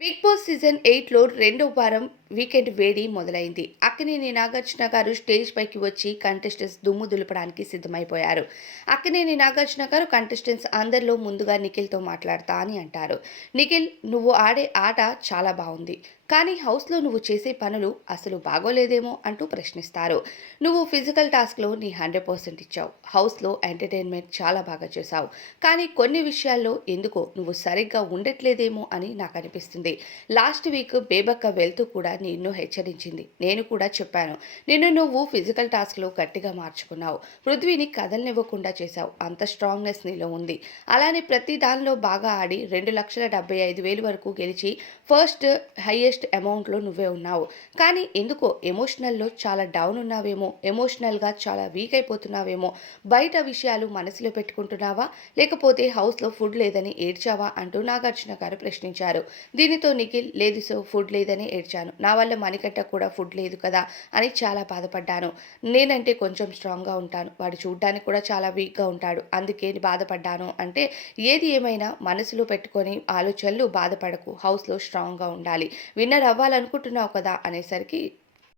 Big boss season 8లో రెండో వారం weekend వేడి మొదలైంది. అక్కినేని నాగార్జున గారు స్టేజ్ పైకి వచ్చి కంటెస్టెంట్స్ దుమ్ము దులపడానికి సిద్ధమైపోయారు. అక్కినేని నాగార్జున గారు కంటెస్టెంట్స్ అందరిలో ముందుగా నిఖిల్‌తో మాట్లాడతా అని అంటారు. నిఖిల్, నువ్వు ఆడే ఆట చాలా బావుంది. కానీ హౌస్‌లో నువ్వు చేసే పనులు అసలు బాగోలేదేమో అంటూ ప్రశ్నిస్తారు. నువ్వు ఫిజికల్ టాస్క్‌లో నీ 100% ఇచ్చావు. హౌస్‌లో ఎంటర్‌టైన్‌మెంట్ చాలా బాగా చేశావు. కానీ కొన్ని విషయాల్లో ఎందుకో నువ్వు సరిగ్గా ఉండట్లేదేమో అని నాకనిపిస్తుంది. లాస్ట్ వీక్ బేబక్క వెళ్తూ కూడా నిన్ను హెచ్చరించింది. నేను కూడా చెప్పాను. నువ్వు ఫిజికల్ టాస్క్‌లో గట్టిగా మార్చుకున్నావు. పృథ్వీని కదలనివ్వకుండా చేశావు. అంత స్ట్రాంగ్‌నెస్ నీలో ఉంది. అలానే ప్రతి దానిలో బాగా ఆడి 2,75,000 వరకు గెలిచి ఫస్ట్ హైయెస్ట్ అమౌంట్‌లో నువ్వే ఉన్నావు. కానీ ఎందుకో ఎమోషనల్‌లో చాలా డౌన్ ఉన్నావేమో, ఎమోషనల్‌గా చాలా వీక్ అయిపోతున్నావేమో, బయట విషయాలు మనసులో పెట్టుకుంటున్నావా? లేకపోతే హౌస్‌లో ఫుడ్ లేదని ఏడ్చావా? అంటూ నాగార్జున గారు ప్రశ్నించారు. దీనితో నిఖిల్, లేదు సో ఫుడ్ లేదని ఏడ్చాను. నా వల్ల మణికంఠ కూడా ఫుడ్ లేదు కదా అని చాలా బాధపడ్డాను. నేనంటే కొంచెం స్ట్రాంగ్‌గా ఉంటాను. వాడు చూడ్డానికి కూడా చాలా వీక్‌గా ఉంటాడు. అందుకే బాధపడ్డాను అంటే, ఏది ఏమైనా మనసులో పెట్టుకొని ఆలోచనలు బాధపడకు. హౌస్‌లో స్ట్రాంగ్‌గా ఉండాలి. విన్నర్ అవ్వాలనుకుంటున్నావు కదా అనేసరికి